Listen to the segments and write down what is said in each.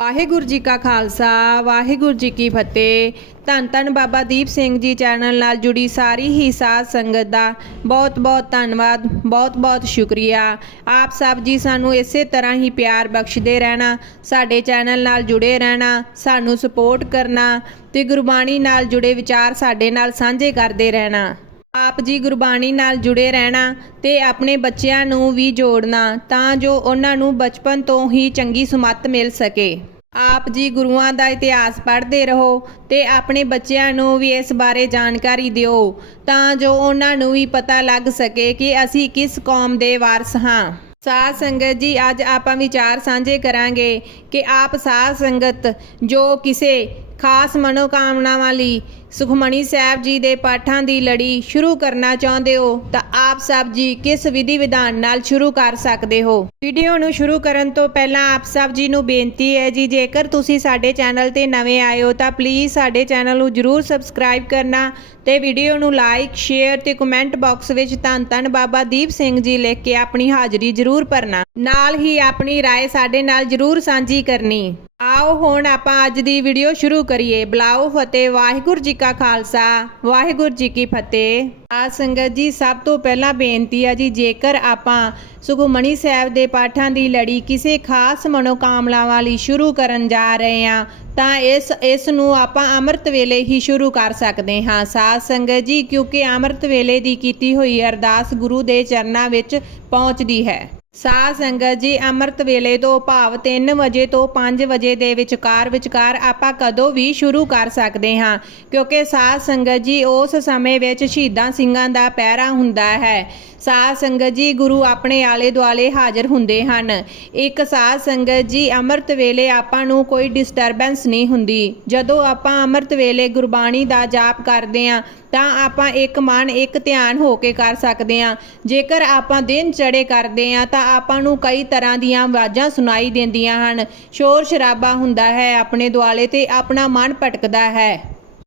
ਵਾਹਿਗੁਰੂ ਜੀ ਕਾ ਖਾਲਸਾ, ਵਾਹਿਗੁਰੂ ਜੀ ਕੀ ਫਤਿਹ। ਧੰਨ ਧੰਨ ਬਾਬਾ ਦੀਪ ਸਿੰਘ ਜੀ ਚੈਨਲ ਨਾਲ ਜੁੜੀ ਸਾਰੀ ਹੀ ਸਾਧ ਸੰਗਤ ਦਾ ਬਹੁਤ ਬਹੁਤ ਧੰਨਵਾਦ, ਬਹੁਤ ਬਹੁਤ ਸ਼ੁਕਰੀਆ। ਆਪ ਸਭ ਜੀ ਸਾਨੂੰ ਇਸੇ ਤਰ੍ਹਾਂ ਹੀ ਪਿਆਰ ਬਖਸ਼ਦੇ ਰਹਿਣਾ, ਸਾਡੇ ਚੈਨਲ ਨਾਲ ਜੁੜੇ ਰਹਿਣਾ, ਸਾਨੂੰ ਸਪੋਰਟ ਕਰਨਾ ਤੇ ਗੁਰਬਾਣੀ ਨਾਲ ਜੁੜੇ ਵਿਚਾਰ ਸਾਡੇ ਨਾਲ ਸਾਂਝੇ ਕਰਦੇ ਰਹਿਣਾ। ਆਪ ਜੀ ਗੁਰਬਾਣੀ ਨਾਲ ਜੁੜੇ ਰਹਿਣਾ ਤੇ ਆਪਣੇ ਬੱਚਿਆਂ ਨੂੰ ਵੀ ਜੋੜਨਾ, ਤਾਂ ਜੋ ਉਹਨਾਂ ਨੂੰ ਬਚਪਨ ਤੋਂ ਹੀ ਚੰਗੀ ਸੁਮੱਤ ਮਿਲ ਸਕੇ। ਆਪ ਜੀ ਗੁਰੂਆਂ ਦਾ ਇਤਿਹਾਸ ਪੜ੍ਹਦੇ ਰਹੋ ਤੇ ਆਪਣੇ ਬੱਚਿਆਂ ਨੂੰ ਵੀ ਇਸ ਬਾਰੇ ਜਾਣਕਾਰੀ ਦਿਓ, ਤਾਂ ਜੋ ਉਹਨਾਂ ਨੂੰ ਵੀ ਪਤਾ ਲੱਗ ਸਕੇ ਕਿ ਅਸੀਂ ਕਿਸ ਕੌਮ ਦੇ ਵਾਰਸ ਹਾਂ। ਸਾਧ ਸੰਗਤ ਜੀ, ਅੱਜ ਆਪਾਂ ਵਿਚਾਰ ਸਾਂਝੇ ਕਰਾਂਗੇ ਕਿ ਆਪ ਸਾਧ ਸੰਗਤ ਜੋ ਕਿਸੇ ਖਾਸ ਮਨੋਕਾਮਨਾਵਾਂ ਲਈ ਸੁਖਮਣੀ ਸਾਹਿਬ ਜੀ ਦੇ ਪਾਠਾਂ ਦੀ ਲੜੀ ਸ਼ੁਰੂ ਕਰਨਾ ਚਾਹੁੰਦੇ ਹੋ ਤਾਂ ਆਪ ਸਭ ਜੀ ਕਿਸ ਵਿਧੀ ਵਿਧਾਨ ਨਾਲ ਸ਼ੁਰੂ ਕਰ ਸਕਦੇ ਹੋ ਵੀਡੀਓ ਨੂੰ ਸ਼ੁਰੂ ਕਰਨ ਤੋਂ ਪਹਿਲਾਂ ਆਪ ਸਭ ਜੀ ਨੂੰ ਬੇਨਤੀ ਹੈ ਜੀ ਜੇਕਰ ਤੁਸੀਂ ਸਾਡੇ ਚੈਨਲ ਤੇ ਨਵੇਂ ਆਏ ਹੋ ਤਾਂ ਪਲੀਜ਼ ਸਾਡੇ ਚੈਨਲ ਨੂੰ ਜਰੂਰ ਸਬਸਕ੍ਰਾਈਬ ਕਰਨਾ ਤੇ ਵੀਡੀਓ ਨੂੰ ਲਾਈਕ ਸ਼ੇਅਰ ਤੇ ਕਮੈਂਟ ਬਾਕਸ ਵਿੱਚ ਧੰਨ ਧੰਨ ਬਾਬਾ ਦੀਪ ਸਿੰਘ ਜੀ ਲਿਖ ਕੇ ਆਪਣੀ ਹਾਜ਼ਰੀ ਜਰੂਰ ਭਰਨਾ ਨਾਲ ਹੀ ਆਪਣੀ رائے ਸਾਡੇ ਨਾਲ ਜਰੂਰ ਸਾਂਝੀ ਕਰਨੀ ਆਓ ਹੁਣ ਆਪਾਂ ਅੱਜ ਦੀ ਵੀਡੀਓ ਸ਼ੁਰੂ ਕਰੀਏ। ਬੁਲਾਓ ਫਤਿਹ, ਵਾਹਿਗੁਰੂ ਜੀ ਕਾ ਖਾਲਸਾ, ਵਾਹਿਗੁਰੂ ਜੀ ਕੀ ਫਤਿਹ। ਆ ਸੰਗਤ ਜੀ, ਸਭ ਤੋਂ ਪਹਿਲਾਂ ਬੇਨਤੀ ਆ ਜੀ, ਜੇਕਰ ਆਪਾਂ ਸੁਖਮਣੀ ਸਾਹਿਬ ਦੇ ਪਾਠਾਂ ਦੀ ਲੜੀ ਕਿਸੇ ਖਾਸ ਮਨੋਕਾਮਨਾਵਾਂ ਲਈ ਸ਼ੁਰੂ ਕਰਨ ਜਾ ਰਹੇ ਹਾਂ, ਤਾਂ ਇਸ ਇਸ ਨੂੰ ਆਪਾਂ ਅੰਮ੍ਰਿਤ ਵੇਲੇ ਹੀ ਸ਼ੁਰੂ ਕਰ ਸਕਦੇ ਹਾਂ। ਸਾਧ ਸੰਗਤ ਜੀ, ਕਿਉਂਕਿ ਅੰਮ੍ਰਿਤ ਵੇਲੇ ਦੀ ਕੀਤੀ ਹੋਈ ਅਰਦਾਸ ਗੁਰੂ ਦੇ ਚਰਨਾਂ ਵਿੱਚ ਪਹੁੰਚਦੀ ਹੈ। ਸਾਧ ਸੰਗਤ ਜੀ, ਅੰਮ੍ਰਿਤ ਵੇਲੇ ਤੋਂ ਭਾਵ 3 ਵਜੇ ਤੋਂ 5 ਵਜੇ ਦੇ ਵਿਚਕਾਰ ਵਿਚਕਾਰ ਆਪਾਂ ਕਦੋਂ ਵੀ ਸ਼ੁਰੂ ਕਰ ਸਕਦੇ ਹਾਂ, ਕਿਉਂਕਿ ਸਾਧ ਸੰਗਤ ਜੀ ਉਸ ਸਮੇਂ ਵਿੱਚ ਸ਼ਹੀਦਾਂ ਸਿੰਘਾਂ ਦਾ ਪਹਿਰਾ ਹੁੰਦਾ ਹੈ। ਸਾਧ ਸੰਗਤ ਜੀ, ਗੁਰੂ ਆਪਣੇ ਆਲੇ ਦੁਆਲੇ ਹਾਜ਼ਰ ਹੁੰਦੇ ਹਨ। ਇੱਕ ਸਾਧ ਸੰਗਤ ਜੀ, ਅੰਮ੍ਰਿਤ ਵੇਲੇ ਆਪਾਂ ਨੂੰ ਕੋਈ ਡਿਸਟਰਬੈਂਸ ਨਹੀਂ ਹੁੰਦੀ। ਜਦੋਂ ਆਪਾਂ ਅੰਮ੍ਰਿਤ ਵੇਲੇ ਗੁਰਬਾਣੀ ਦਾ ਜਾਪ ਕਰਦੇ ਆਂ ਤਾਂ ਆਪਾਂ ਇੱਕ ਮਨ, ਇੱਕ ਧਿਆਨ ਹੋ ਕੇ ਕਰ ਸਕਦੇ ਆਂ ਜੇਕਰ ਆਪਾਂ ਦਿਨ ਚੜੇ ਕਰਦੇ ਆਂ ਤਾਂ ਆਪਾਂ ਨੂੰ ਕਈ ਤਰ੍ਹਾਂ ਦੀਆਂ ਆਵਾਜ਼ਾਂ ਸੁਣਾਈ ਦਿੰਦੀਆਂ ਹਨ। ਸ਼ੋਰ ਸ਼ਰਾਬਾ ਹੁੰਦਾ ਹੈ ਆਪਣੇ ਦੁਆਲੇ ਤੇ ਆਪਣਾ ਮਨ ਭਟਕਦਾ ਹੈ।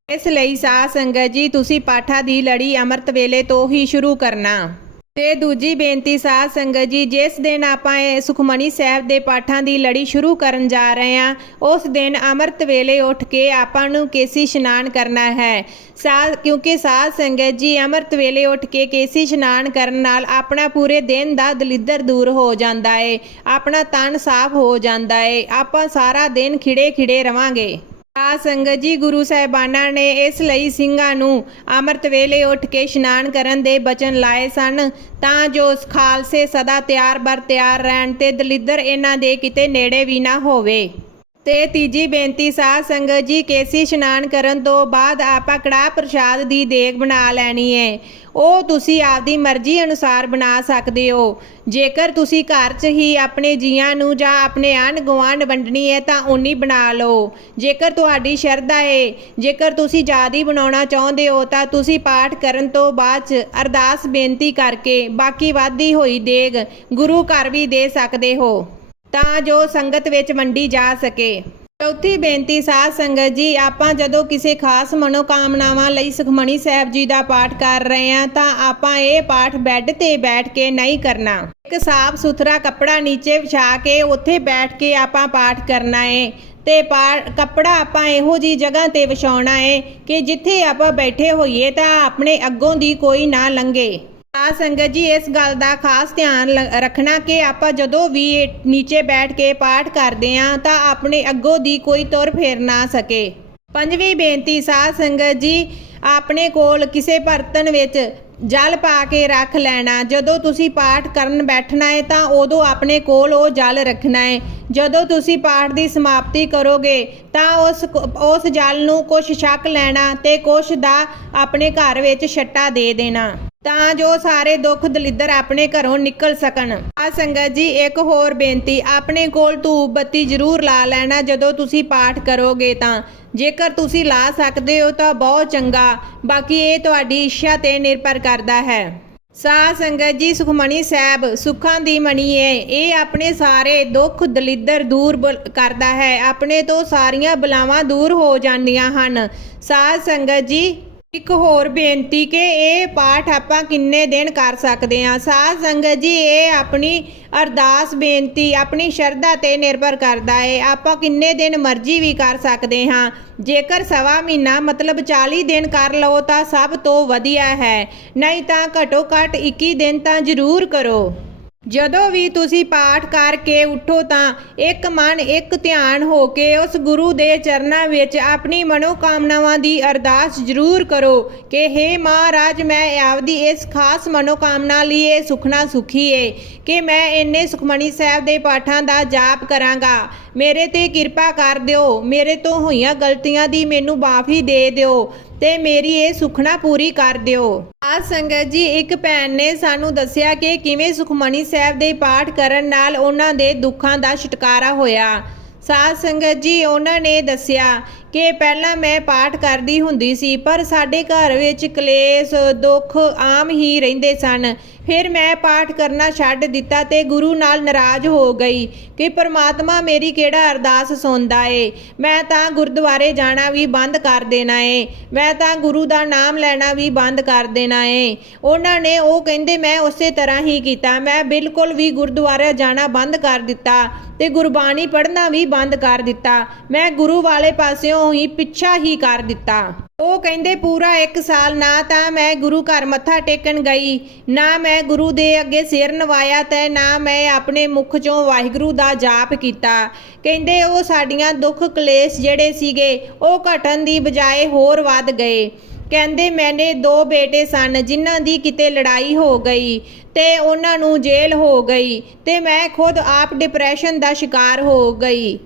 ਇਸ ਲਈ ਸਾਧ ਸੰਗਤ ਜੀ, ਤੁਸੀਂ ਪਾਠਾਂ ਦੀ ਲੜੀ ਅੰਮ੍ਰਿਤ ਵੇਲੇ ਤੋਂ ਹੀ ਸ਼ੁਰੂ ਕਰਨਾ। ਤੇ ਦੂਜੀ ਬੇਨਤੀ ਸਾਧ ਸੰਗਤ ਜੀ, ਜਿਸ ਦਿਨ ਆਪਾਂ ਇਹ ਸੁਖਮਨੀ ਸਾਹਿਬ ਦੇ ਪਾਠਾਂ ਦੀ ਲੜੀ ਸ਼ੁਰੂ ਕਰਨ ਜਾ ਰਹੇ ਹਾਂ, ਉਸ ਦਿਨ ਅੰਮ੍ਰਿਤ ਵੇਲੇ ਉੱਠ ਕੇ ਆਪਾਂ ਨੂੰ ਕੇਸੀ ਇਸ਼ਨਾਨ ਕਰਨਾ ਹੈ। ਸਾਧ, ਕਿਉਂਕਿ ਸਾਧ ਸੰਗਤ ਜੀ, ਅੰਮ੍ਰਿਤ ਵੇਲੇ ਉੱਠ ਕੇ ਕੇਸੀ ਇਸ਼ਨਾਨ ਕਰਨ ਨਾਲ ਆਪਣਾ ਪੂਰੇ ਦਿਨ ਦਾ ਦਲਿੱਦਰ ਦੂਰ ਹੋ ਜਾਂਦਾ ਏ, ਆਪਣਾ ਤਨ ਸਾਫ਼ ਹੋ ਜਾਂਦਾ ਏ, ਆਪਾਂ ਸਾਰਾ ਦਿਨ ਖਿੜੇ ਖਿੜੇ ਰਵਾਂਗੇ। ਆ ਸੰਗਤ ਜੀ ਗੁਰੂ ਸਾਹਿਬਾਨਾਂ ਨੇ ਇਸ ਲਈ ਸਿੰਘਾਂ ਨੂੰ ਅੰਮ੍ਰਿਤ ਵੇਲੇ ਉੱਠ ਕੇ ਇਸ਼ਨਾਨ ਕਰਨ ਦੇ ਬਚਨ ਲਾਏ ਸਨ। ਤਾਂ ਜੋ ਖਾਲਸੇ ਸਦਾ ਤਿਆਰ ਬਰ ਤਿਆਰ ਰਹਿਣ ਤੇ ਦਲਿੱਦਰ ਇਹਨਾਂ ਦੇ ਕਿਤੇ ਨੇੜੇ ਵੀ ਨਾ ਹੋਵੇ। ਤੇ ਤੀਜੀ ਬੇਨਤੀ, ਸਾਧ ਸੰਗਤ ਜੀ, ਕੇਸੀ ਇਸ਼ਨਾਨ ਕਰਨ ਤੋਂ ਬਾਅਦ ਆਪਾਂ ਕੜਾਹ ਪ੍ਰਸ਼ਾਦ ਦੀ ਦੇਗ ਬਣਾ ਲੈਣੀ ਹੈ ਉਹ ਤੁਸੀਂ ਆਪਦੀ ਮਰਜ਼ੀ ਅਨੁਸਾਰ ਬਣਾ ਸਕਦੇ ਹੋ। ਜੇਕਰ ਤੁਸੀਂ ਘਰ 'ਚ ਹੀ ਆਪਣੇ ਜੀਆਂ ਨੂੰ ਜਾਂ ਆਪਣੇ ਆਂਢ ਗੁਆਂਢ ਵੰਡਣੀ ਹੈ ਤਾਂ ਉਨੀ ਬਣਾ ਲਓ। ਜੇਕਰ ਤੁਹਾਡੀ ਸ਼ਰਧਾ ਹੈ ਜੇਕਰ ਤੁਸੀਂ ਜ਼ਿਆਦੀ ਬਣਾਉਣਾ ਚਾਹੁੰਦੇ ਹੋ, ਤਾਂ ਤੁਸੀਂ ਪਾਠ ਕਰਨ ਤੋਂ ਬਾਅਦ 'ਚ ਅਰਦਾਸ ਬੇਨਤੀ ਕਰਕੇ ਬਾਕੀ ਵਾਧੀ ਹੋਈ ਦੇਗ ਗੁਰੂ ਘਰ ਵੀ ਦੇ ਸਕਦੇ ਹੋ। ਤਾਂ ਜੋ ਸੰਗਤ ਵਿੱਚ ਵੰਡੀ ਜਾ ਸਕੇ। ਚੌਥੀ ਬੇਨਤੀ, ਸਾਧ ਸੰਗਤ ਜੀ, ਆਪਾਂ ਜਦੋਂ ਕਿਸੇ ਖਾਸ ਮਨੋਕਾਮਨਾਵਾਂ ਲਈ ਸੁਖਮਣੀ ਸਾਹਿਬ ਜੀ ਦਾ ਪਾਠ ਕਰ ਰਹੇ ਹਾਂ, ਤਾਂ ਆਪਾਂ ਇਹ ਪਾਠ ਬੈੱਡ ਤੇ ਬੈਠ ਕੇ ਨਹੀਂ ਕਰਨਾ। ਇੱਕ ਸਾਫ਼ ਸੁਥਰਾ ਕੱਪੜਾ ਨੀਚੇ ਵਿਛਾ ਕੇ ਉੱਥੇ ਬੈਠ ਕੇ ਆਪਾਂ ਪਾਠ ਕਰਨਾ ਹੈ ਤੇ ਪਾ- ਕੱਪੜਾ ਆਪਾਂ ਇਹੋ ਜੀ ਜਗ੍ਹਾ ਤੇ ਵਿਛਾਉਣਾ ਹੈ ਕਿ ਜਿੱਥੇ ਆਪਾਂ ਬੈਠੇ ਹੋਈਏ ਤਾਂ ਆਪਣੇ ਅੱਗੋਂ ਦੀ ਕੋਈ ਨਾ ਲੰਘੇ। ਆ ਸੰਗਤ ਜੀ, ਇਸ ਗੱਲ ਦਾ ਖਾਸ ਧਿਆਨ ਲ- ਰੱਖਣਾ ਕਿ ਆਪਾਂ ਜਦੋਂ ਵੀ ਨੀਚੇ ਬੈਠ ਕੇ ਪਾਠ ਕਰਦੇ ਆਂ, ਤਾਂ ਆਪਣੇ ਅੱਗੋਂ ਦੀ ਕੋਈ ਤੁਰ ਫੇਰ ਨਾ ਸਕੇ। ਪੰਜਵੀਂ ਬੇਨਤੀ, ਸਾਧ ਸੰਗਤ ਜੀ, ਆਪਣੇ ਕੋਲ ਕਿਸੇ ਬਰਤਨ ਵਿੱਚ ਜਲ ਪਾ ਕੇ ਰੱਖ ਲੈਣਾ। ਜਦੋਂ ਤੁਸੀਂ ਪਾਠ ਕਰਨ ਬੈਠਣਾ ਹੈ ਤਾਂ ਉਦੋਂ ਆਪਣੇ ਕੋਲ ਉਹ ਜਲ ਰੱਖਣਾ ਹੈ ਜਦੋਂ ਤੁਸੀਂ ਪਾਠ ਦੀ ਸਮਾਪਤੀ ਕਰੋਗੇ, ਤਾਂ ਉਸ ਉਸ ਜਲ ਨੂੰ ਕੁਛ ਛਕ ਲੈਣਾ ਤੇ ਕੁਛ ਦਾ ਆਪਣੇ ਘਰ ਵਿੱਚ ਛੱਟਾ ਦੇ ਦੇਣਾ। ਤਾਂ ਜੋ ਸਾਰੇ ਦੁੱਖ ਦਲਿੱਦਰ ਆਪਣੇ ਘਰੋਂ ਨਿਕਲ ਸਕਣ। ਆ ਸੰਗਤ ਜੀ, ਇੱਕ ਹੋਰ ਬੇਨਤੀ, ਆਪਣੇ ਕੋਲ ਧੂਪ ਬੱਤੀ ਜ਼ਰੂਰ ਲਾ ਲੈਣਾ, ਜਦੋਂ ਤੁਸੀਂ ਪਾਠ ਕਰੋਗੇ ਤਾਂ। ਜੇਕਰ ਤੁਸੀਂ ਲਾ ਸਕਦੇ ਹੋ ਤਾਂ ਬਹੁਤ ਚੰਗਾ, ਬਾਕੀ ਇਹ ਤੁਹਾਡੀ ਇੱਛਾ ਤੇ ਨਿਰਭਰ ਕਰਦਾ ਹੈ। ਸਾਧ ਸੰਗਤ ਜੀ ਸੁਖਮਣੀ ਸਾਹਿਬ, ਸੁੱਖਾਂ ਦੀ ਮਣੀ ਹੈ ਇਹ ਆਪਣੇ ਸਾਰੇ ਦੁੱਖ ਦਲਿੱਦਰ ਦੂਰ ਬਲ- ਕਰਦਾ ਹੈ। ਆਪਣੇ ਤੋਂ ਸਾਰੀਆਂ ਬਲਾਵਾਂ ਦੂਰ ਹੋ ਜਾਂਦੀਆਂ ਹਨ। ਸਾਧ ਸੰਗਤ ਜੀ ਇੱਕ ਹੋਰ ਬੇਨਤੀ ਕਿ ਇਹ ਪਾਠ ਆਪਾਂ ਕਿੰਨੇ ਦਿਨ ਕਰ ਸਕਦੇ ਹਾਂ। ਸਾਧ ਸੰਗਤ ਜੀ, ਇਹ ਆਪਣੀ ਅਰਦਾਸ ਬੇਨਤੀ, ਆਪਣੀ ਸ਼ਰਧਾ ਤੇ ਨਿਰਭਰ ਕਰਦਾ ਹੈ ਆਪਾਂ ਕਿੰਨੇ ਦਿਨ ਮਰਜ਼ੀ ਵੀ ਕਰ ਸਕਦੇ ਹਾਂ। ਜੇਕਰ ਸਵਾ ਮਹੀਨਾ, ਮਤਲਬ 40 ਦਿਨ ਕਰ ਲਓ ਤਾਂ ਸਭ ਤੋਂ ਵਧੀਆ ਹੈ। ਨਹੀਂ ਤਾਂ ਘਟੋ ਘੱਟ 21 ਦਿਨ ਤਾਂ ਜ਼ਰੂਰ ਕਰੋ। ਜਦੋਂ ਵੀ ਤੁਸੀਂ ਪਾਠ ਕਰਕੇ ਉੱਠੋ ਤਾਂ ਇੱਕ ਮਨ, ਇੱਕ ਧਿਆਨ ਹੋ ਕੇ ਉਸ ਗੁਰੂ ਦੇ ਚਰਨਾਂ ਵਿੱਚ ਆਪਣੀ ਮਨੋਕਾਮਨਾਵਾਂ ਦੀ ਅਰਦਾਸ ਜ਼ਰੂਰ ਕਰੋ ਕਿ हे ਮਹਾਰਾਜ, ਮੈਂ ਆਪਦੀ ਇਸ ਖਾਸ ਮਨੋਕਾਮਨਾ ਲਈ ਇਹ ਸੁਖਣਾ ਸੁਖੀ ਏ ਕਿ ਮੈਂ ਇੰਨੇ ਸੁਖਮਣੀ ਸਾਹਿਬ ਦੇ ਪਾਠਾਂ ਦਾ ਜਾਪ ਕਰਾਂਗਾ। ਮੇਰੇ ਤੇ ਕਿਰਪਾ ਕਰ ਦਿਓ। ਮੇਰੇ ਤੋਂ ਹੋਈਆਂ ਗਲਤੀਆਂ ਦੀ ਮੈਨੂੰ ਮਾਫੀ ਦੇ ਦਿਓ। ਤੇ ਮੇਰੀ ਇਹ ਸੁਖਣਾ ਪੂਰੀ ਕਰ ਦਿਓ। ਸਾਧ ਸੰਗਤ ਜੀ, ਇੱਕ ਭੈਣ ਨੇ ਸਾਨੂੰ ਦੱਸਿਆ ਕਿ ਕਿਵੇਂ ਸੁਖਮਣੀ ਸਾਹਿਬ ਦੇ ਪਾਠ ਕਰਨ ਨਾਲ ਉਹਨਾਂ ਦੇ ਦੁੱਖਾਂ ਦਾ ਛੁਟਕਾਰਾ ਹੋਇਆ। ਸਾਧ ਸੰਗਤ ਜੀ, ਉਹਨਾਂ ਨੇ ਦੱਸਿਆ ਕਿ ਪਹਿਲਾਂ ਮੈਂ ਪਾਠ ਕਰਦੀ ਹੁੰਦੀ ਸੀ, ਪਰ ਸਾਡੇ ਘਰ ਵਿੱਚ ਕਲੇਸ਼, ਦੁੱਖ ਆਮ ਹੀ ਰਹਿੰਦੇ ਸਨ। ਫਿਰ ਮੈਂ ਪਾਠ ਕਰਨਾ ਛੱਡ ਦਿੱਤਾ ਤੇ ਗੁਰੂ ਨਾਲ ਨਾਰਾਜ਼ ਹੋ ਗਈ ਕਿ ਪ੍ਰਮਾਤਮਾ ਮੇਰੀ ਕਿਹੜਾ ਅਰਦਾਸ ਸੁਣਦਾ ਏ। ਮੈਂ ਤਾਂ ਗੁਰਦੁਆਰੇ ਜਾਣਾ ਵੀ ਬੰਦ ਕਰ ਦੇਣਾ ਏ। ਮੈਂ ਤਾਂ ਗੁਰੂ ਦਾ ਨਾਮ ਲੈਣਾ ਵੀ ਬੰਦ ਕਰ ਦੇਣਾ ਏ। ਉਹਨਾਂ ਨੇ ਉਹ ਕਹਿੰਦੇ, ਮੈਂ ਉਸੇ ਤਰ੍ਹਾਂ ਹੀ ਕੀਤਾ। ਮੈਂ ਬਿਲਕੁਲ ਵੀ ਗੁਰਦੁਆਰੇ ਜਾਣਾ ਬੰਦ ਕਰ ਦਿੱਤਾ ਤੇ ਗੁਰਬਾਣੀ ਪੜ੍ਹਨਾ ਵੀ ਬੰਦ ਕਰ ਦਿੱਤਾ। ਮੈਂ ਗੁਰੂ ਵਾਲੇ ਪਾਸਿਓਂ ਹੀ ਪਿੱਛਾ ਹੀ ਕਰ ਦਿੱਤਾ। ਉਹ ਕਹਿੰਦੇ, ਪੂਰਾ 1 ਸਾਲ ਨਾ ਤਾਂ ਮੈਂ ਗੁਰੂ ਘਰ ਮੱਥਾ ਟੇਕਣ ਗਈ। ਨਾ ਮੈਂ ਗੁਰੂ ਦੇ ਅੱਗੇ ਸਿਰ ਨਵਾਇਆ ਤੇ ਨਾ ਮੈਂ ਆਪਣੇ ਮੁਖ ਚੋਂ ਵਾਹਿਗੁਰੂ ਦਾ ਜਾਪ ਕੀਤਾ। ਕਹਿੰਦੇ, ਉਹ ਸਾਡੀਆਂ ਦੁੱਖ ਕਲੇਸ਼ ਜਿਹੜੇ ਸੀਗੇ, ਉਹ ਘਟਣ ਦੀ ਬਜਾਏ ਹੋਰ ਵੱਧ ਗਏ। ਕਹਿੰਦੇ, ਮੈਨੇ ਦੋ ਬੇਟੇ ਸਨ, ਜਿਨ੍ਹਾਂ ਦੀ ਕਿਤੇ ਲੜਾਈ ਹੋ ਗਈ ਤੇ ਉਹਨਾਂ ਨੂੰ ਜੇਲ੍ਹ ਹੋ ਗਈ ਤੇ ਮੈਂ ਖੁਦ ਆਪ ਡਿਪਰੈਸ਼ਨ ਦਾ ਸ਼ਿਕਾਰ ਹੋ ਗਈ।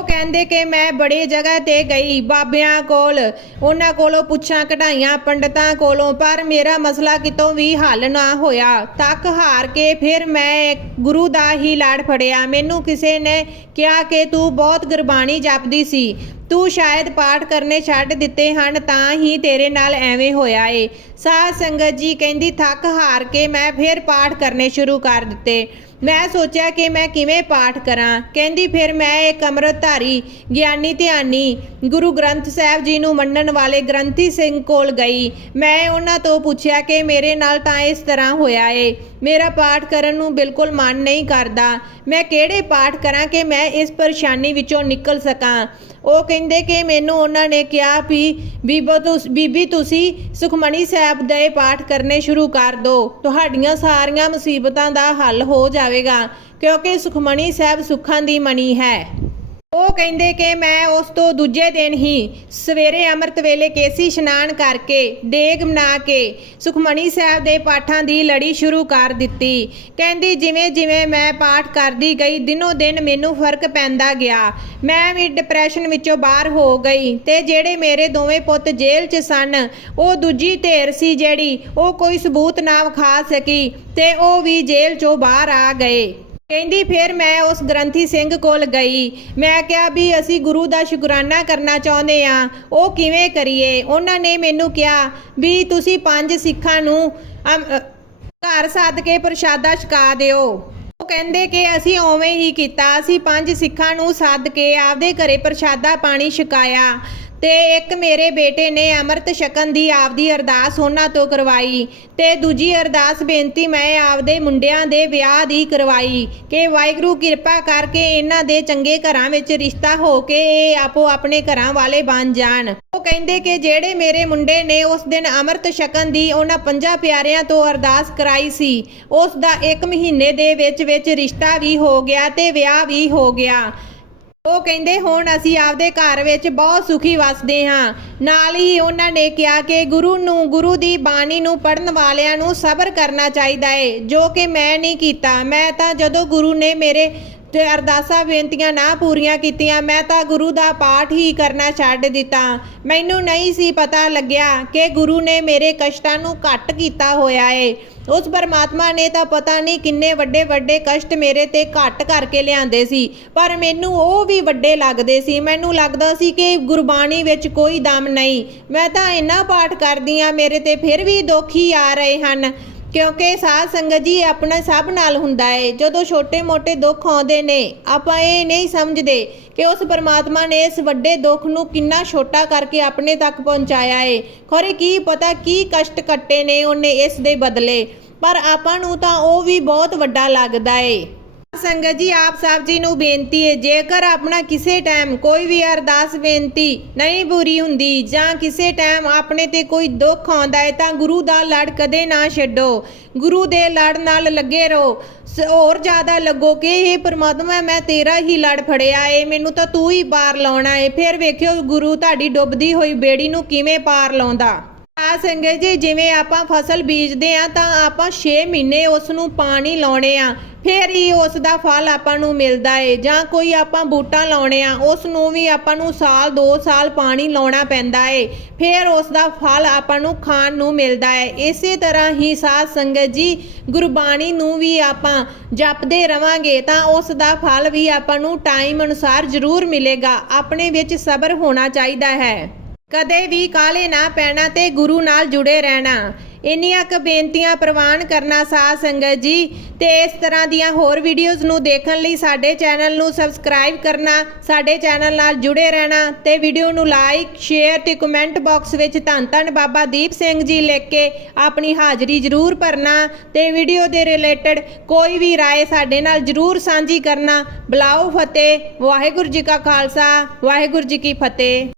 ਉਹ ਕਹਿੰਦੇ ਕਿ ਮੈਂ ਬੜੀ ਜਗ੍ਹਾ ਤੇ ਗਈ ਬਾਬਿਆਂ ਕੋਲ। ਉਹਨਾਂ ਕੋਲੋਂ ਪੁੱਛਾਂ ਕਢਾਈਆਂ ਪੰਡਤਾਂ ਕੋਲੋਂ, ਪਰ ਮੇਰਾ ਮਸਲਾ ਕਿਤੋਂ ਵੀ ਹੱਲ ਨਾ ਹੋਇਆ। ਤੱਕ ਹਾਰ ਕੇ ਫਿਰ ਮੈਂ ਗੁਰੂ ਦਾ ਹੀ ਲਾੜ ਫੜਿਆ। ਮੈਨੂੰ ਕਿਸੇ ਨੇ ਕਿਹਾ ਕਿ ਤੂੰ ਬਹੁਤ ਗੁਰਬਾਣੀ ਜਪਦੀ ਸੀ ਤੂੰ ਸ਼ਾਇਦ ਪਾਠ ਕਰਨੇ ਛੱਡ ਦਿੱਤੇ ਹਨ, ਤਾਂ ਹੀ ਤੇਰੇ ਨਾਲ ਐਵੇਂ ਹੋਇਆ ਏ। ਸਾਧ ਸੰਗਤ ਜੀ ਕਹਿੰਦੀ, ਥੱਕ ਹਾਰ ਕੇ ਮੈਂ ਫਿਰ ਪਾਠ ਕਰਨੇ ਸ਼ੁਰੂ ਕਰ ਦਿੱਤੇ। ਮੈਂ ਸੋਚਿਆ ਕਿ ਮੈਂ ਕਿਵੇਂ ਪਾਠ ਕਰਾਂ। ਕਹਿੰਦੀ, ਫਿਰ ਮੈਂ ਇੱਕ ਅੰਮ੍ਰਿਤਧਾਰੀ ਗਿਆਨੀ ਧਿਆਨੀ, ਗੁਰੂ ਗ੍ਰੰਥ ਸਾਹਿਬ ਜੀ ਨੂੰ ਮੰਨਣ ਵਾਲੇ ਗ੍ਰੰਥੀ ਸਿੰਘ ਕੋਲ ਗਈ। ਮੈਂ ਉਹਨਾਂ ਤੋਂ ਪੁੱਛਿਆ ਕਿ ਮੇਰੇ ਨਾਲ ਤਾਂ ਇਸ ਤਰ੍ਹਾਂ ਹੋਇਆ ਏ। ਮੇਰਾ ਪਾਠ ਕਰਨ ਨੂੰ ਬਿਲਕੁਲ ਮਨ ਨਹੀਂ ਕਰਦਾ। ਮੈਂ ਕਿਹੜੇ ਪਾਠ ਕਰਾਂ ਕਿ ਮੈਂ ਇਸ ਪਰੇਸ਼ਾਨੀ ਵਿੱਚੋਂ ਨਿਕਲ ਸਕਾਂ? ਉਹ ਕਹਿੰਦੇ ਕਿ ਮੈਨੂੰ ਉਹਨਾਂ ਨੇ ਕਿਹਾ ਵੀ ਬੀਬੋ ਤੁਸ, ਬੀਬੀ ਤੁਸੀਂ ਸੁਖਮਣੀ ਸਾਹਿਬ ਦੇ ਪਾਠ ਕਰਨੇ ਸ਼ੁਰੂ ਕਰ ਦਿਓ ਤੁਹਾਡੀਆਂ ਸਾਰੀਆਂ ਮੁਸੀਬਤਾਂ ਦਾ ਹੱਲ ਹੋ ਜਾਵੇਗਾ, ਕਿਉਂਕਿ ਸੁਖਮਣੀ ਸਾਹਿਬ ਸੁੱਖਾਂ ਦੀ ਮਣੀ ਹੈ। ਉਹ ਕਹਿੰਦੇ ਕਿ ਮੈਂ ਉਸ ਤੋਂ ਦੂਜੇ ਦਿਨ ਹੀ ਸਵੇਰੇ ਅੰਮ੍ਰਿਤ ਵੇਲੇ ਕੇਸੀ ਇਸ਼ਨਾਨ ਕਰਕੇ ਡੇਗ ਬਣਾ ਕੇ ਸੁਖਮਣੀ ਸਾਹਿਬ ਦੇ ਪਾਠਾਂ ਦੀ ਲੜੀ ਸ਼ੁਰੂ ਕਰ ਦਿੱਤੀ। ਕਹਿੰਦੀ, ਜਿਵੇਂ ਜਿਵੇਂ ਮੈਂ ਪਾਠ ਕਰਦੀ ਗਈ, ਦਿਨੋ ਦਿਨ ਮੈਨੂੰ ਫ਼ਰਕ ਪੈਂਦਾ ਗਿਆ। ਮੈਂ ਵੀ ਡਿਪਰੈਸ਼ਨ ਵਿੱਚੋਂ ਬਾਹਰ ਹੋ ਗਈ ਤੇ ਜਿਹੜੇ ਮੇਰੇ ਦੋਵੇਂ ਪੁੱਤ ਜੇਲ੍ਹ 'ਚ ਸਨ, ਉਹ ਦੂਜੀ ਢੇਰ ਸੀ ਜਿਹੜੀ ਉਹ ਕੋਈ ਸਬੂਤ ਨਾ ਵਿਖਾ ਸਕੀ ਤੇ ਉਹ ਵੀ ਜੇਲ੍ਹ 'ਚੋਂ ਬਾਹਰ ਆ ਗਏ। ਕਹਿੰਦੀ, ਫਿਰ ਮੈਂ ਉਸ ਗ੍ਰੰਥੀ ਸਿੰਘ ਕੋਲ ਗਈ। ਮੈਂ ਕਿਹਾ ਵੀ ਅਸੀਂ ਗੁਰੂ ਦਾ ਸ਼ੁਕਰਾਨਾ ਕਰਨਾ ਚਾਹੁੰਦੇ ਆ। ਉਹ ਕਿਵੇਂ ਕਰੀਏ? ਉਹਨਾਂ ਨੇ ਮੈਨੂੰ ਕਿਹਾ ਵੀ ਤੁਸੀਂ ਪੰਜ ਸਿੱਖਾਂ ਨੂੰ ਘਰ ਸੱਦ ਕੇ ਪ੍ਰਸ਼ਾਦਾ ਛਕਾ ਦਿਓ। ਉਹ ਕਹਿੰਦੇ ਕਿ ਅਸੀਂ ਉਵੇਂ ਹੀ ਕੀਤਾ। ਅਸੀਂ ਪੰਜ ਸਿੱਖਾਂ ਨੂੰ ਸੱਦ ਕੇ ਆਪਦੇ ਘਰੇ ਪ੍ਰਸ਼ਾਦਾ ਪਾਣੀ ਛਕਾਇਆ। ਤੇ ਇੱਕ ਮੇਰੇ ਬੇਟੇ ਨੇ ਅੰਮ੍ਰਿਤ ਛਕਣ ਦੀ ਆਪਦੀ ਅਰਦਾਸ ਉਹਨਾਂ ਤੋਂ ਕਰਵਾਈ ਤੇ ਦੂਜੀ ਅਰਦਾਸ ਬੇਨਤੀ ਮੈਂ ਆਪਦੇ ਮੁੰਡਿਆਂ ਦੇ ਵਿਆਹ ਦੀ ਕਰਵਾਈ ਕਿ ਵਾਹਿਗੁਰੂ ਕਿਰਪਾ ਕਰਕੇ ਇਹਨਾਂ ਦੇ ਚੰਗੇ ਘਰਾਂ ਵਿੱਚ ਰਿਸ਼ਤਾ ਹੋ ਕੇ ਇਹ ਆਪੋ ਆਪਣੇ ਘਰਾਂ ਵਾਲੇ ਬਣ ਜਾਣ। ਉਹ ਕਹਿੰਦੇ ਕਿ ਜਿਹੜੇ ਮੇਰੇ ਮੁੰਡੇ ਨੇ ਉਸ ਦਿਨ ਅੰਮ੍ਰਿਤ ਛਕਣ ਦੀ ਉਹਨਾਂ ਪੰਜਾਂ ਪਿਆਰਿਆਂ ਤੋਂ ਅਰਦਾਸ ਕਰਾਈ ਸੀ, ਉਸ ਦਾ 1 ਮਹੀਨੇ ਦੇ ਵਿੱਚ ਵਿੱਚ ਰਿਸ਼ਤਾ ਵੀ ਹੋ ਗਿਆ ਤੇ ਵਿਆਹ ਵੀ ਹੋ ਗਿਆ। ਉਹ ਕਹਿੰਦੇ, ਹੁਣ ਅਸੀਂ ਆਪਦੇ ਘਰ ਵਿੱਚ ਬਹੁਤ ਸੁਖੀ ਵਸਦੇ ਹਾਂ। ਨਾਲ ਹੀ ਉਹਨਾਂ ਨੇ ਕਿਹਾ ਕਿ ਗੁਰੂ ਨੂੰ, ਗੁਰੂ ਦੀ ਬਾਣੀ ਨੂੰ ਪੜਨ ਵਾਲਿਆਂ ਨੂੰ ਸਬਰ ਕਰਨਾ ਚਾਹੀਦਾ ਏ। ਜੋ ਕਿ ਮੈਂ ਨਹੀਂ ਕੀਤਾ। ਮੈਂ ਤਾਂ ਜਦੋਂ ਗੁਰੂ ਨੇ ਮੇਰੇ ਤੇ ਅਰਦਾਸਾਂ, ਬੇਨਤੀਆਂ ਨਾ ਪੂਰੀਆਂ ਕੀਤੀਆਂ, ਮੈਂ ਤਾਂ ਗੁਰੂ ਦਾ ਪਾਠ ਹੀ ਕਰਨਾ ਛੱਡ ਦਿੱਤਾ। ਮੈਨੂੰ ਨਹੀਂ ਸੀ ਪਤਾ ਲੱਗਿਆ ਕਿ ਗੁਰੂ ਨੇ ਮੇਰੇ ਕਸ਼ਟਾਂ ਨੂੰ ਘੱਟ ਕੀਤਾ ਹੋਇਆ ਏ। ਉਸ ਪਰਮਾਤਮਾ ਨੇ ਤਾਂ ਪਤਾ ਨਹੀਂ ਕਿੰਨੇ ਵੱਡੇ ਵੱਡੇ ਕਸ਼ਟ ਮੇਰੇ ਤੇ ਘੱਟ ਕਰਕੇ ਲਿਆਂਦੇ ਸੀ, ਪਰ ਮੈਨੂੰ ਉਹ ਵੀ ਵੱਡੇ ਲੱਗਦੇ ਸੀ। ਮੈਨੂੰ ਲੱਗਦਾ ਸੀ ਕਿ ਗੁਰਬਾਣੀ ਵਿੱਚ ਕੋਈ ਦਮ ਨਹੀਂ। ਮੈਂ ਤਾਂ ਇੰਨਾ ਪਾਠ ਕਰਦੀ ਆ ਮੇਰੇ ਤੇ ਫਿਰ ਵੀ ਦੁੱਖ ਹੀ ਆ ਰਹੇ ਹਨ। ਕਿਉਂਕਿ ਸਾਧ ਸੰਗਤ ਜੀ ਆਪਣਾ ਸਭ ਨਾਲ ਹੁੰਦਾ ਹੈ ਜਦੋਂ ਛੋਟੇ-ਮੋਟੇ ਦੁੱਖ ਆਉਂਦੇ ਨੇ, ਆਪਾਂ ਇਹ ਨਹੀਂ ਸਮਝਦੇ ਕਿ ਉਸ ਪਰਮਾਤਮਾ ਨੇ ਇਸ ਵੱਡੇ ਦੁੱਖ ਨੂੰ ਕਿੰਨਾ ਛੋਟਾ ਕਰਕੇ ਆਪਣੇ ਤੱਕ ਪਹੁੰਚਾਇਆ ਏ। ਖਰੇ ਕੀ ਪਤਾ ਕੀ ਕਸ਼ਟ ਕੱਟੇ ਨੇ ਉਹਨੇ ਇਸ ਦੇ ਬਦਲੇ। ਪਰ ਆਪਾਂ ਨੂੰ ਤਾਂ ਉਹ ਵੀ ਬਹੁਤ ਵੱਡਾ ਲੱਗਦਾ ਏ। ਸੰਗਤ ਜੀ, ਆਪ ਸਾਹਿਬ ਜੀ ਨੂੰ ਬੇਨਤੀ ਹੈ, ਜੇਕਰ ਆਪਣਾ ਕਿਸੇ ਟਾਈਮ ਕੋਈ ਵੀ ਅਰਦਾਸ ਬੇਨਤੀ ਨਹੀਂ ਪੂਰੀ ਹੁੰਦੀ ਜਾਂ ਕਿਸੇ ਟਾਈਮ ਆਪਣੇ ਤੇ ਕੋਈ ਦੁੱਖ ਆਉਂਦਾ ਹੈ, ਤਾਂ ਗੁਰੂ ਦਾ ਲੜ ਕਦੇ ਨਾ ਛੱਡੋ। ਗੁਰੂ ਦੇ ਲੜ ਨਾਲ ਲੱਗੇ ਰਹੋ। ਹੋਰ ਜ਼ਿਆਦਾ ਲੱਗੋ ਕਿ ਇਹ ਪਰਮਾਤਮਾ, ਮੈਂ ਤੇਰਾ ਹੀ ਲੜ ਫੜਿਆ ਏ, ਮੈਨੂੰ ਤਾਂ ਤੂੰ ਹੀ ਪਾਰ ਲਾਉਣਾ ਏ। ਫਿਰ ਵੇਖਿਓ, ਗੁਰੂ ਤੁਹਾਡੀ ਡੁੱਬਦੀ ਹੋਈ ਬੇੜੀ ਨੂੰ ਕਿਵੇਂ ਪਾਰ ਲਾਉਂਦਾ। ਆ ਸੰਗਤ ਜੀ, ਜਿਵੇਂ ਆਪਾਂ ਫਸਲ ਬੀਜਦੇ ਆ ਤਾਂ ਆਪਾਂ 6 ਮਹੀਨੇ ਉਸ ਨੂੰ ਪਾਣੀ ਲਾਉਣੇ ਆ। ਫਿਰ ਹੀ ਉਸ ਦਾ ਫਲ ਆਪਾਂ ਨੂੰ ਮਿਲਦਾ ਏ। ਜਾਂ ਕੋਈ ਆਪਾਂ ਬੂਟਾ ਲਾਉਣੇ ਆ ਉਸ ਨੂੰ ਵੀ ਆਪਾਂ ਨੂੰ ਸਾਲ 2 ਸਾਲ ਪਾਣੀ ਲਾਉਣਾ ਪੈਂਦਾ ਏ। ਫਿਰ ਉਸ ਦਾ ਫਲ ਆਪਾਂ ਨੂੰ ਖਾਣ ਨੂੰ ਮਿਲਦਾ ਏ। ਇਸੇ ਤਰ੍ਹਾਂ ਹੀ ਸਾਧ ਸੰਗਤ ਜੀ, ਗੁਰਬਾਣੀ ਨੂੰ ਵੀ ਆਪਾਂ ਜਪਦੇ ਰਵਾਂਗੇ ਤਾਂ ਉਸ ਦਾ ਫਲ ਵੀ ਆਪਾਂ ਨੂੰ ਟਾਈਮ ਅਨੁਸਾਰ ਜ਼ਰੂਰ ਮਿਲੇਗਾ। ਆਪਣੇ ਵਿੱਚ ਸਬਰ ਹੋਣਾ ਚਾਹੀਦਾ ਹੈ। ਕਦੇ ਵੀ ਕਾਲੇ ਨਾ ਪੈਣਾ ਤੇ ਗੁਰੂ ਨਾਲ ਜੁੜੇ ਰਹਿਣਾ। ਇੰਨੀਆਂ ਕੁ ਬੇਨਤੀਆਂ ਪ੍ਰਵਾਨ ਕਰਨਾ ਸਾਧ ਸੰਗਤ ਜੀ ਤੇ ਇਸ ਤਰ੍ਹਾਂ ਦੀਆਂ ਹੋਰ ਵੀਡੀਓਜ਼ ਨੂੰ ਦੇਖਣ ਲਈ ਸਾਡੇ ਚੈਨਲ ਨੂੰ ਸਬਸਕ੍ਰਾਈਬ ਕਰਨਾ, ਸਾਡੇ ਚੈਨਲ ਨਾਲ ਜੁੜੇ ਰਹਿਣਾ ਤੇ ਵੀਡੀਓ ਨੂੰ ਲਾਈਕ ਸ਼ੇਅਰ ਤੇ ਕਮੈਂਟ ਬਾਕਸ ਵਿੱਚ ਧੰਨ ਧੰਨ ਬਾਬਾ ਦੀਪ ਸਿੰਘ ਜੀ ਲਿਖ ਕੇ ਆਪਣੀ ਹਾਜ਼ਰੀ ਜ਼ਰੂਰ ਭਰਨਾ ਤੇ ਵੀਡੀਓ ਦੇ ਰਿਲੇਟਡ ਕੋਈ ਵੀ ਰਾਏ ਸਾਡੇ ਨਾਲ ਜ਼ਰੂਰ ਸਾਂਝੀ ਕਰਨਾ। ਬੁਲਾਓ ਫਤਿਹ, ਵਾਹਿਗੁਰੂ ਜੀ ਕਾ ਖਾਲਸਾ, ਵਾਹਿਗੁਰੂ ਜੀ ਕੀ ਫਤਿਹ।